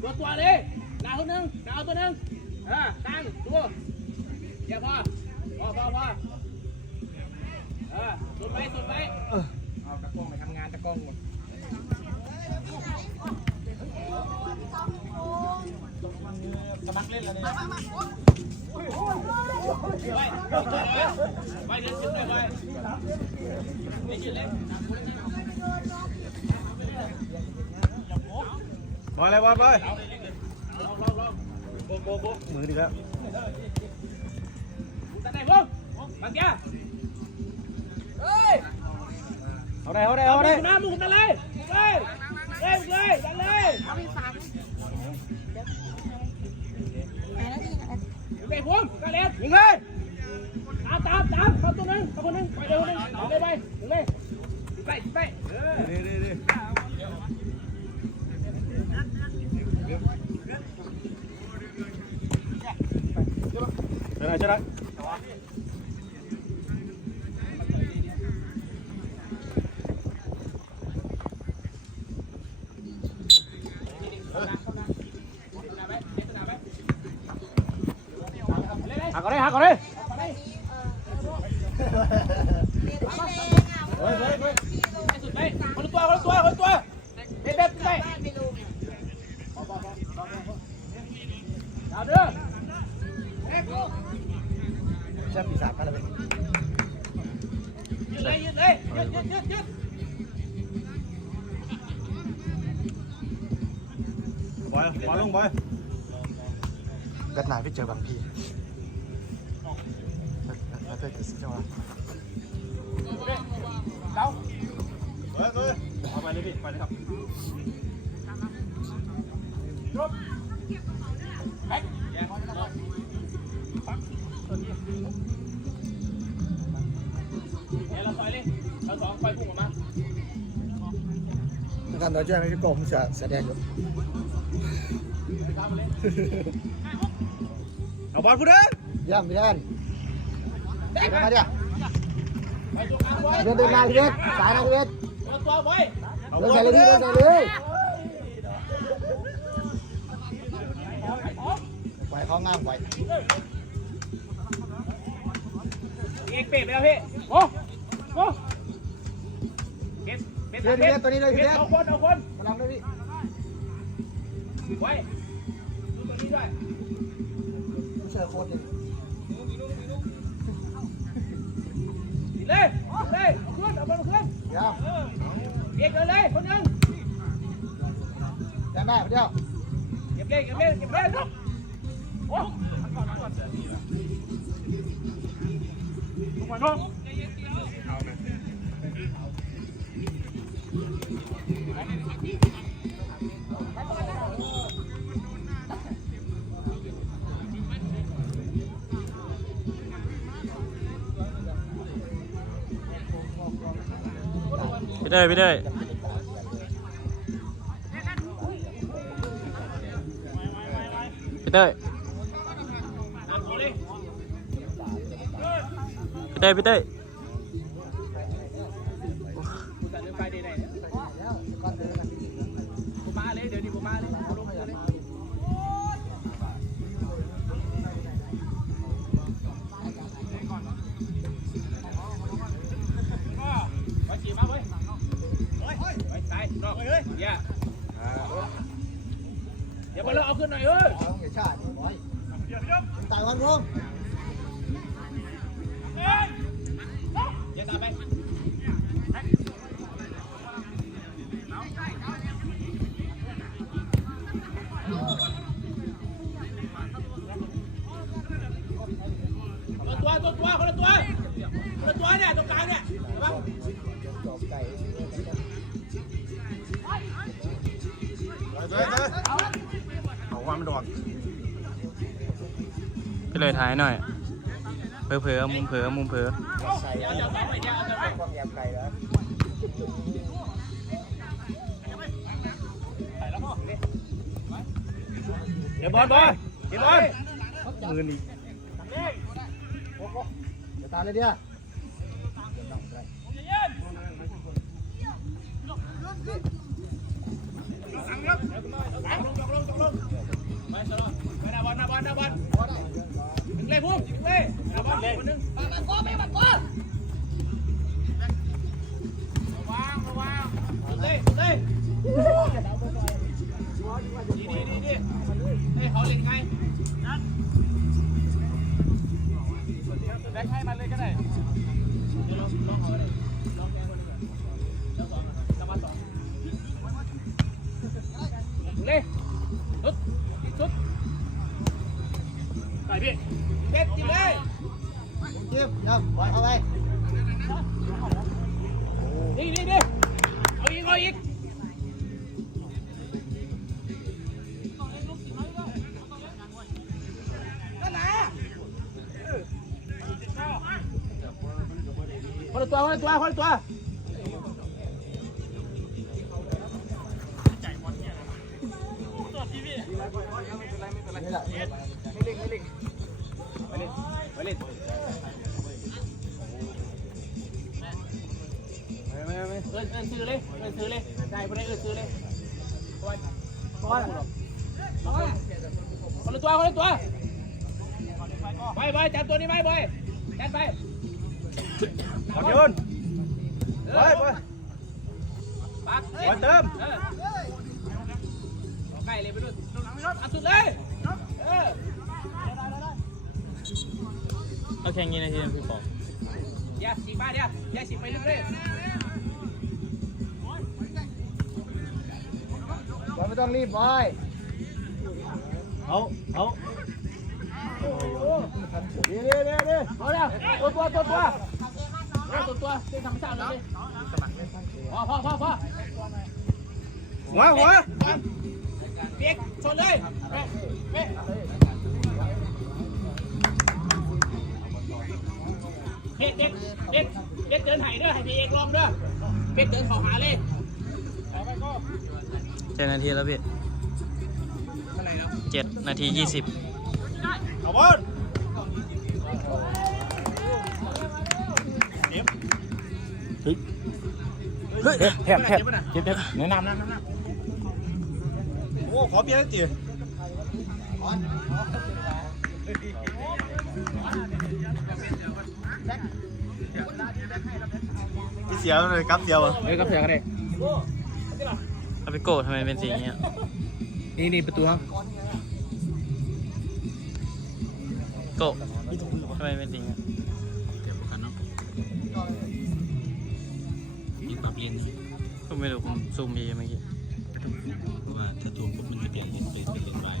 ตัวตัวเลยดาวตัวหนึงดาวตัวหนึงเออตั้งตัวเดี๋ยวพอพอพอพอเออ สุดไปสุดไปเอาตะกล้องไปทำงานตะกล้องหมดสมัครเล่นแล้วเนี่ยไปไปเดินขึ้นเลยไปไม่ยืนเล่นบอยเลยบอยบอยลองลองลองโบโบโบมือดีแล้วตัดไหนบ้างบางแกเฮ้ยเอาได้เอาได้เอาได้หน้ามุกตัดเลยเลยเลยเลยตัดเลยเอาไปฝากไหนแล้วนี่นะเบรกพุ่มกระเล็ดยิงเลยตามตามตามเข้าตัวนึงเข้าคนนึงไปเร็วนึงเลยไปเลยไปไปเออดีดีดีชนะชนะหักก่อนเลยหักก่อนเลยเฮ้ยเฮ้ยเฮ้ยสุดไปคนละตัวคนละตัวคนละตั บอยบอยลงบอยกัดหนาไปเจอบางพีแล้วแต่คือสิจังหวะเก้าเฮ้ยเฮ้ยเอาไปเลยพี่ไปเลยครับเนี่ยเราซอยเลยเราสองคอยพุ่งออกมาการต่อแจ้งที่กรมจะแสดงอยู่ เอาบอลกูเด้อย่ำพี่แอนเดินมาเดี๋ยวไปตรงกลางบอลเดินเดินมาพี่เวทสายนะพี่เวทตัวบอยเอาเดิบนอใส่ลเลกูยพี่เด้อเดินใส่เลยไหวเขาง่ามไหวเอกเป๊ะไปแล้วพี่โอ้โอ้เก็บเก็บเดี๋ยวพี่เวทตัวนี้เลยพี่เวทเอาคนเอาคนมาลองด้วยพี่ไว้ ผู้ชายโคตรเลยเลยเลยเอาขึ้นเอาบอลขึ้นย่ เอกเลยเลย อย่าไปเลยเอาขึ้นหน่อยเอ้ยเอาอย่าชาติไว้ตายวันรุ่งอย่าตามไปตัวตัวตัวคนละตัว อาว่ามันดอกพี่เลยถ่ายหน่อย เผลอเผลอมุมเผลอมุมเผลอใส่เดี๋ยวเดี๋ยวไปเดี๋ยวเดี๋ยวไปความแยบไก่แล้วเดี๋ยว บอลถึงเลยพุ่มถึงเลยเอาบอลคนนึงปากปากก้อไปปากก้อระวังระวังเลยเลยดีดีดีดีเฮ้ยเขาเล่นไงนัดแบกให้มันเลยก็ได้เดี๋ยวเราลองเขาเลย เก็บจิ้มเลยจิ้มเดี๋ยวบอยเอาไปนี่นี่นี่เอาอีกเอาอีกคนละตัวคนละตัวคนละตัว นี่แหละไม่เล่นไม่เล่นไม่เล่นไม่เล่นไม่ไม่ไม่เอินเอินซื้อเลยเอินซื้อเลยได้ไม่ได้เอินซื้อเลยเพราะว่าเพราะว่าคนละตัวคนละตัวไปไปจับตัวนี้ไปบอยจัดไปขอโยนไปไปปักขอเติมเออใกล้เลยไปดู อัดสุดเลยเออเอาแข่งกี่นาทีนะพี่ปองเดี๋ยวฉีกมาเดี๋ยวเดี๋ยวฉีกไปเรื่อยบอยไม่ต้องรีบบอย เอาเอาเดี๋ยวเดี๋ยวเดี๋ยวเดี๋ยวๆเอาแล้วตัวตัวตัวตัวตัวตัวเป็นธรรมชาติเลยพอพอพอพอหัวหัว เปียกชนเลยเป๊ะเป๊ะเด็กเด็กเด็กเด็กเดินไห่ด้วยให้พี่เอกลองด้วยเด็กเดินเข้าหาเลยเจ็ดนาทีแล้วพี่อะไรนะเจ็ดนาทียี่สิบเอาบอลเฮ้ยแทบแทบเจ็บเจ็บแนะนำนะโอ้ขอเบียร์จีพี่เสียวเลยกับเสียวเฮ้ยกับเสือกันเลยเอาไปโกดทำไมเป็นสีอย่างเงี้ยนี่นี่ประตูครับโกดทำไมเป็นสีอย่างเงี้ยเดี๋ยวกันเนาะมีปรับเย็นผมไม่รู้ผมซูมดีเมื่อกี้ ว่าถ้าทวงปุ๊มันจะเปลี่ยนเป็นเป็นเลนไว้